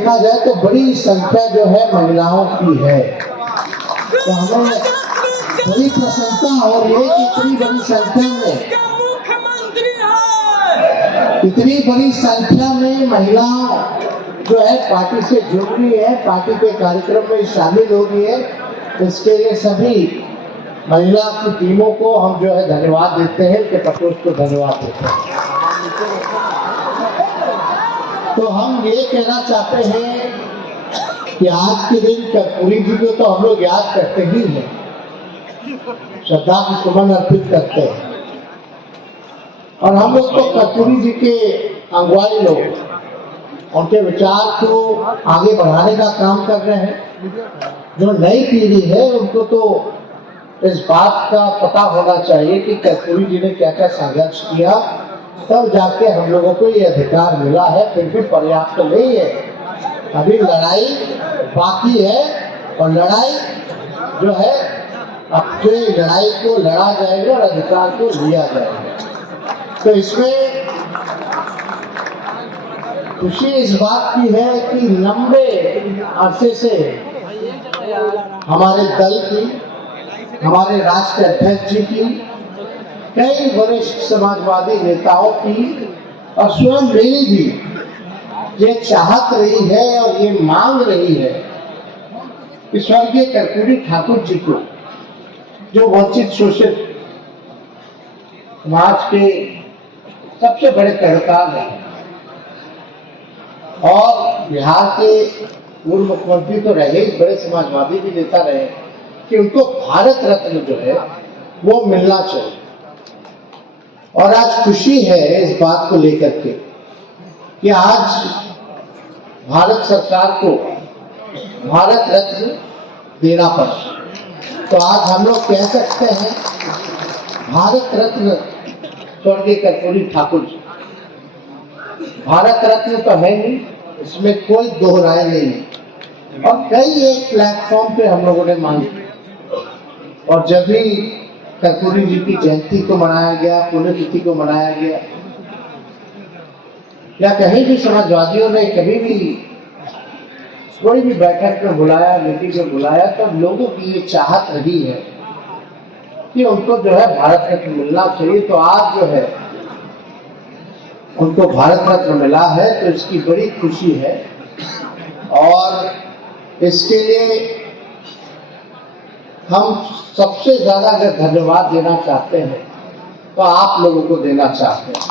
देखा जाए तो बड़ी संख्या जो है महिलाओं की है। तो हमें बड़ी प्रसन्नता हो रही है कि इतनी बड़ी संख्या में महिलाओं जो है पार्टी से जुड़ रही है, पार्टी के कार्यक्रम में शामिल हो रही है। इसके लिए सभी महिला की टीमों को हम जो है धन्यवाद देते हैं, उनके प्रकोष्ठ को धन्यवाद देते हैं। तो हम ये कहना चाहते हैं कि आज के दिन कर्पूरी जी को तो हम लोग याद करते ही हैं, श्रद्धा की सुमन अर्पित करते हैं, और हम लोग तो कर्पूरी जी के अगुवाई लोग, उनके विचार को आगे बढ़ाने का काम कर रहे हैं। जो नई पीढ़ी है उनको तो इस बात का पता होना चाहिए कि कर्पूरी जी ने क्या क्या संघर्ष किया, तब जाके हम लोगों को ये अधिकार मिला है। फिर भी पर्याप्त तो नहीं है, अभी लड़ाई बाकी है, और लड़ाई जो है अपने लड़ाई को लड़ा जाएगा और अधिकार को लिया जाएगा। तो इसमें खुशी इस बात की है कि लंबे अरसे से हमारे दल की, हमारे राष्ट्रीय अध्यक्ष जी की, कई वरिष्ठ समाजवादी नेताओं की और स्वयं मेरी भी ये चाहत रही है और ये मांग रही है कि स्वर्गीय कर्पूरी ठाकुर जी को, जो वंचित शोषित समाज के सबसे बड़े पैरकार हैं और बिहार के पूर्व मुख्यमंत्री तो रहे, बड़े समाजवादी भी नेता रहे, कि उनको भारत रत्न जो है वो मिलना चाहिए। और आज खुशी है इस बात को लेकर के कि आज भारत सरकार को भारत रत्न देना पड़ा। तो आज हम लोग कह सकते हैं भारत रत्न स्वर्गीय कर्पूरी ठाकुर जी। भारत रत्न तो है नहीं, इसमें कोई दो राय नहीं है। और कई एक प्लेटफॉर्म पे हम लोगों ने मांगी, और जब भी कर्पूरी जी की जयंती को मनाया गया, पुण्यतिथि को मनाया गया, या कहीं भी समाजवादियों ने कभी भी कोई भी बैठक में बुलाया, मीटिंग में बुलाया, तो लोगों की ये चाहत रही है कि उनको जो है भारत रत्न मिलना चाहिए। तो आज जो है उनको भारत रत्न मिला है, तो इसकी बड़ी खुशी है। और इसके लिए हम सबसे ज्यादा अगर धन्यवाद देना चाहते हैं तो आप लोगों को देना चाहते हैं,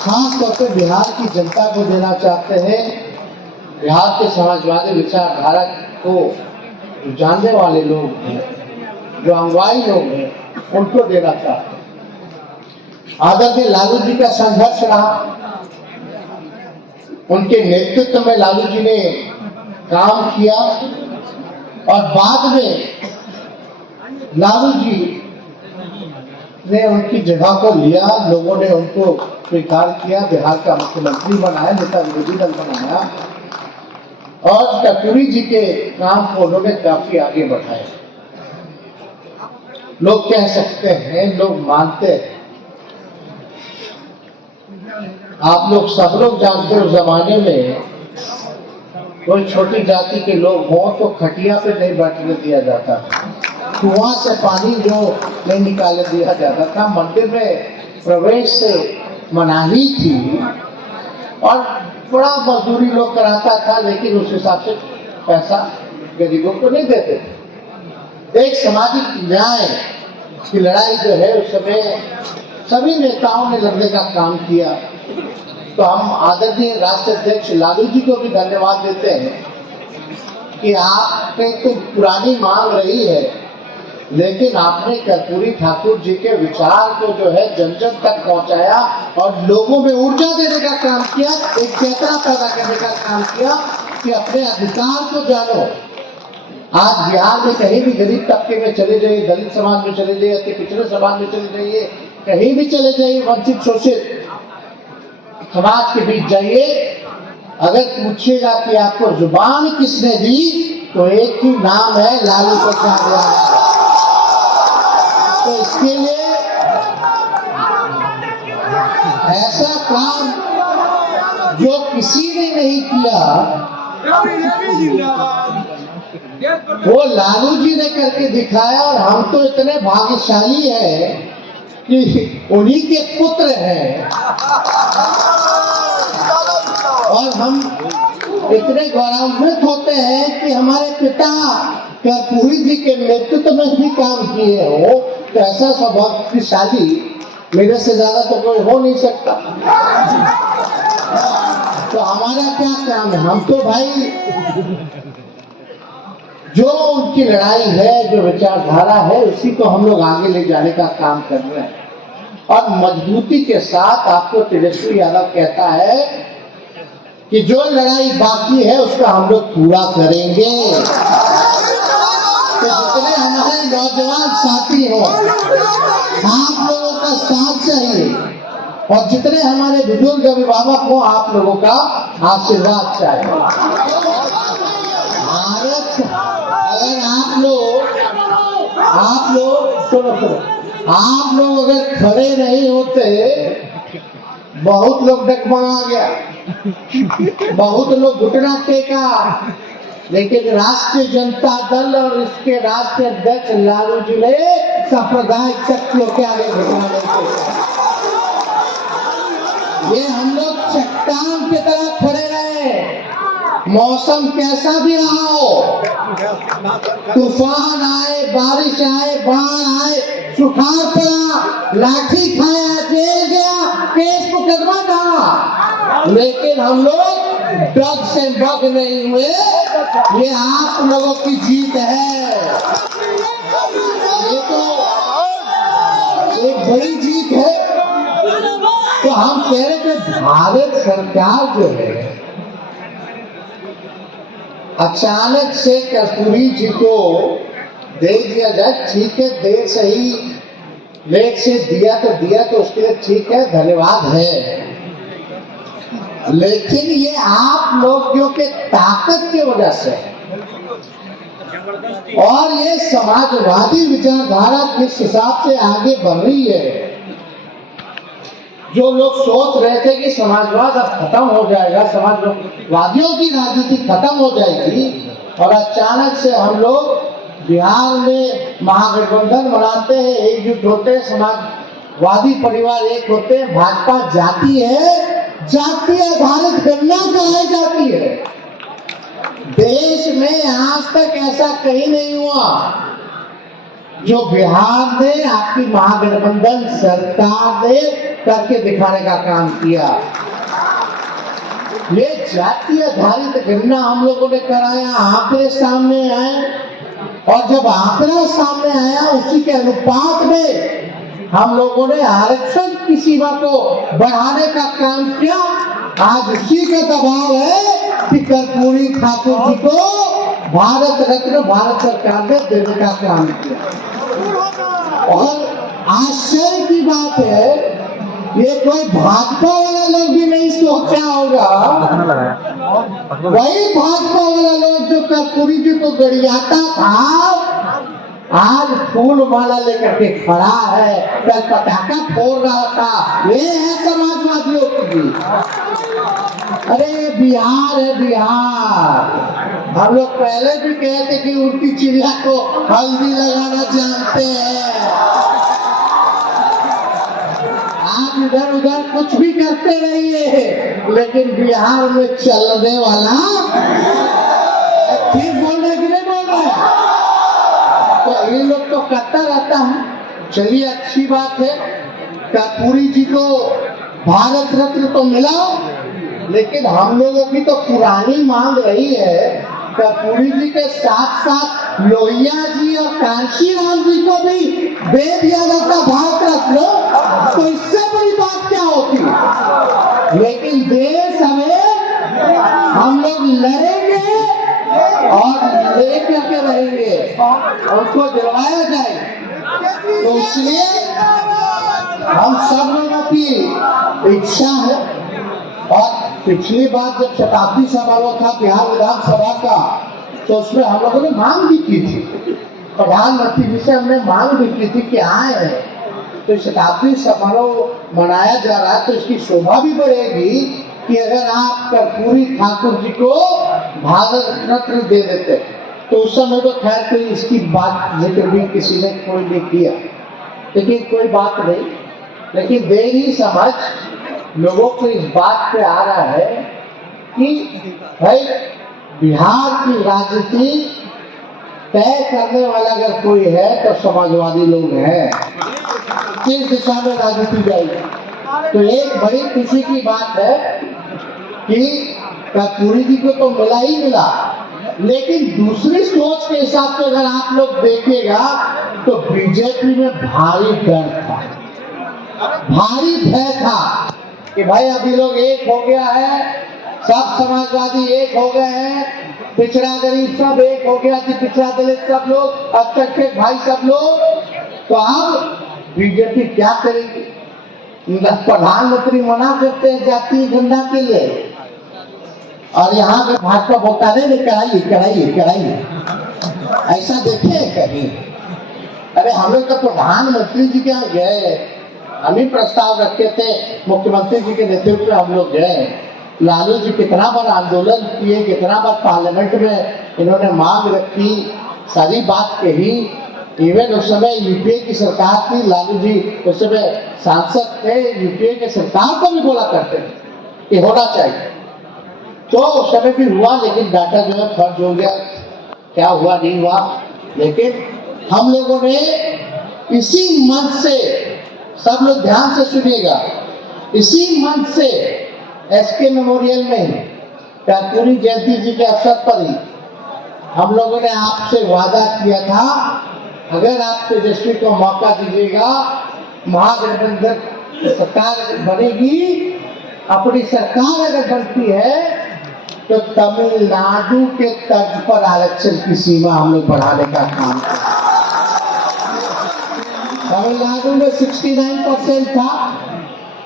खास तौर पे बिहार की जनता को देना चाहते हैं। बिहार के समाजवादी विचारधारा को जानने वाले लोग हैं, जो अगुवाई लोग हैं, उनको देना चाहते हैं। आदरणीय लालू जी का संघर्ष रहा, उनके नेतृत्व में लालू जी ने काम किया, और बाद में लालू जी ने उनकी जगह को लिया, लोगों ने उनको स्वीकार किया, बिहार का मुख्यमंत्री बनाया, नेता विरोधी दल बनाया, और कर्पूरी जी के काम को उन्होंने काफी आगे बढ़ाया। लोग कह सकते हैं, लोग मानते हैं, आप लोग सब लोग जानते हो, जमाने में कोई छोटी जाति के लोग हों तो खटिया पे नहीं बैठने दिया जाता, कुआं से पानी जो नहीं निकालने दिया जाता था, मंदिर में प्रवेश से मनाही थी, और बड़ा मजदूरी लोग कराता था, लेकिन उस हिसाब से पैसा गरीबों को नहीं देते थे। एक सामाजिक न्याय की लड़ाई जो है उस समय सभी नेताओं ने लड़ने का काम किया। तो हम आदरणीय राष्ट्रीय अध्यक्ष लालू जी को भी धन्यवाद देते हैं कि आपने तो पुरानी मांग रही है, लेकिन आपने कर्पूरी ठाकुर जी के विचार को जो है जन जन तक पहुंचाया और लोगों में ऊर्जा देने का काम किया, एक चेतना पैदा करने का काम किया कि अपने अधिकार को जानो। आज बिहार में कहीं भी गरीब तबके में चले जाइए, दलित समाज में चले जाइए, अति पिछड़े समाज में चले जाइए, कहीं भी चले जाइए, वंचित शोषित समाज के बीच जाइए, अगर पूछिएगा कि आपको जुबान किसने दी, तो एक ही नाम है, लालू प्रसाद यादव। तो इसके लिए ऐसा काम जो किसी ने नहीं किया, वो लालू जी ने करके दिखाया। और हम तो इतने भाग्यशाली हैं कि उन्हीं के पुत्र हैं, और हम इतने गौरवान्वित होते हैं कि हमारे पिता कर्पूरी जी के नेतृत्व में भी काम किए हो। तो ऐसा सौभाग्यशाली मेरे से ज्यादा तो कोई हो नहीं सकता। तो हमारा क्या काम है? हम तो भाई जो उनकी लड़ाई है, जो विचारधारा है, उसी को हम लोग आगे ले जाने का काम कर रहे हैं। और मजबूती के साथ आपको तेजस्वी यादव कहता है कि जो लड़ाई बाकी है उसका हम लोग पूरा करेंगे। तो जितने हमारे नौजवान साथी हो, आप लोगों का साथ चाहिए, और जितने हमारे बुजुर्ग अभिभावक हो, आप लोगों का आशीर्वाद चाहिए। भारत, अगर आप लोग अगर खड़े नहीं होते, बहुत लोग डगमगा गया, बहुत लोग घुटना टेका, लेकिन राष्ट्रीय जनता दल और इसके राष्ट्रीय अध्यक्ष लालू जी ने सांप्रदायिक शक्तियों के आगे घुटना नहीं टेका। ये हम लोग चट्टान की तरह खड़े रहे, मौसम कैसा भी रहा हो, तूफान आए, बारिश आए, बाढ़ आए, सुखाड़ पड़ा, लाठी खाया, जेल गया, केस मुकदमा था, लेकिन हम लोग डग से बग नहीं हुए। ये आप लोगों की जीत है, ये तो एक बड़ी जीत है। तो हम कह रहे थे भारत सरकार जो है, अचानक से कर्पूरी जी को दे दिया जाए, ठीक है, देर सही, लेट से दिया तो उसके लिए ठीक है, धन्यवाद है। लेकिन ये आप लोगों के ताकत की वजह से है, और ये समाजवादी विचारधारा किस हिसाब से आगे बढ़ रही है। जो लोग सोच रहे थे कि समाजवाद अब खत्म हो जाएगा, समाजवादियों की राजनीति खत्म हो जाएगी, और अचानक से हम लोग बिहार में महागठबंधन बनाते हैं, एकजुट होते हैं, समाजवादी परिवार एक होते हैं, भाजपा जाती है, जाति आधारित गणना कराई जाती है। देश में आज तक ऐसा कहीं नहीं हुआ जो बिहार ने, आपकी महागठबंधन सरकार ने करके दिखाने का काम किया। ये जाति आधारित गणना हम लोगों ने कराया, आंकड़े सामने आए, और जब आंकड़ा सामने आया उसी के अनुपात में हम लोगों ने आरक्षण की सीमा को बढ़ाने का काम किया। आज उसी का दबाव है कि कर्पूरी ठाकुर जी को भारत रत्न भारत सरकार ने देने का काम किया। और आश्चर्य की बात है, ये कोई भाजपा वाला लोग भी नहीं सोचा होगा, वही भाजपा वाला लोग जो कर्पूरी जी को गरियाता था, आज फूल माला लेकर के खड़ा है, कल पटाखा फोड़ रहा था। ये है समाजवादियों की। अरे बिहार है बिहार, हम लोग पहले भी कहते कि उनकी चिड़िया को हल्दी लगाना जानते हैं। आप इधर उधर कुछ भी करते रहिए, लेकिन बिहार में चलने वाला, ठीक बोल रहे कि नहीं बोल रहे? तो ये लोग तो करता रहता है। चलिए, अच्छी बात है, कर्पूरी जी को भारत रत्न तो मिला, लेकिन हम लोगों की तो पुरानी मांग रही है, कर्पूरी जी के साथ साथ लोहिया जी और कांशीराम जी को भी दे दिया जाता भारत रत्न, तो इससे बड़ी बात क्या होती। लेकिन देश हमें, हम लोग लड़ेंगे और लेकर के रहेंगे, उनको दिलवाया जाए। तो इसलिए हम सब लोगों की इच्छा है। और पिछली बार जब शताब्दी समारोह था बिहार विधानसभा का, तो उसमें हम लोगों ने मांग भी की थी, प्रधानमंत्री जी से हमने मांग भी की थी कि आए, तो शताब्दी समारोह मनाया जा रहा है तो इसकी शोभा भी बढ़ेगी, कि अगर आप कर्पूरी ठाकुर जी को भारत रत्न दे देते, तो उस समय तो खैर कोई इसकी बात जिक्र भी किसी ने कोई नहीं किया, लेकिन कोई बात नहीं। लेकिन देरी समझ लोगों को इस बात पे आ रहा है कि भाई बिहार की राजनीति तय करने वाला अगर कोई है तो समाजवादी लोग हैं, किस दिशा में राजनीति जाएगी। तो एक बड़ी खुशी की बात है कि कर्पूरी जी को तो मिला ही मिला, लेकिन दूसरी सोच के हिसाब से अगर आप लोग देखिएगा तो बीजेपी में भारी डर था, भारी भय था कि भाई अभी लोग एक हो गया है, सब समाजवादी एक हो गए हैं, पिछड़ा गरीब सब एक हो गया, पिछड़ा दलित सब लोग, अब तक के भाई सब लोग, तो अब बीजेपी क्या करेगी। प्रधानमंत्री मना करते हैं जातीय गणना के लिए, और यहाँ पे भाजपा बोलता नहीं कराइए कराइए कराइए, ऐसा देखे कहीं। अरे हम लोग तो प्रधानमंत्री जी के यहाँ गए, हम ही प्रस्ताव रखे थे, मुख्यमंत्री जी के नेतृत्व में हम लोग गए, लालू जी कितना बार आंदोलन किए, कितना बार पार्लियामेंट में इन्होंने मांग रखी, सारी बात कही। इवन उस समय यूपीए की सरकार थी, लालू जी उस समय सांसद थे, यूपीए की सरकार को भी बोला करते थे कि होना चाहिए, तो उस समय भी हुआ, लेकिन डाटा जो है खर्च हो गया, क्या हुआ नहीं हुआ। लेकिन हम लोगों ने इसी मंच से, सब लोग ध्यान से सुनिएगा, इसी मंच से एसके मेमोरियल में कर्पूरी जयंती जी के अवसर पर ही हम लोगों ने आपसे वादा किया था, अगर आप तेजस्वी को मौका दीजिएगा, महागठबंधन सरकार बनेगी, अपनी सरकार अगर बनती है तो तमिलनाडु के तर्ज पर आरक्षण की सीमा हम लोग बढ़ाने का काम करें। तमिलनाडु में 69% था,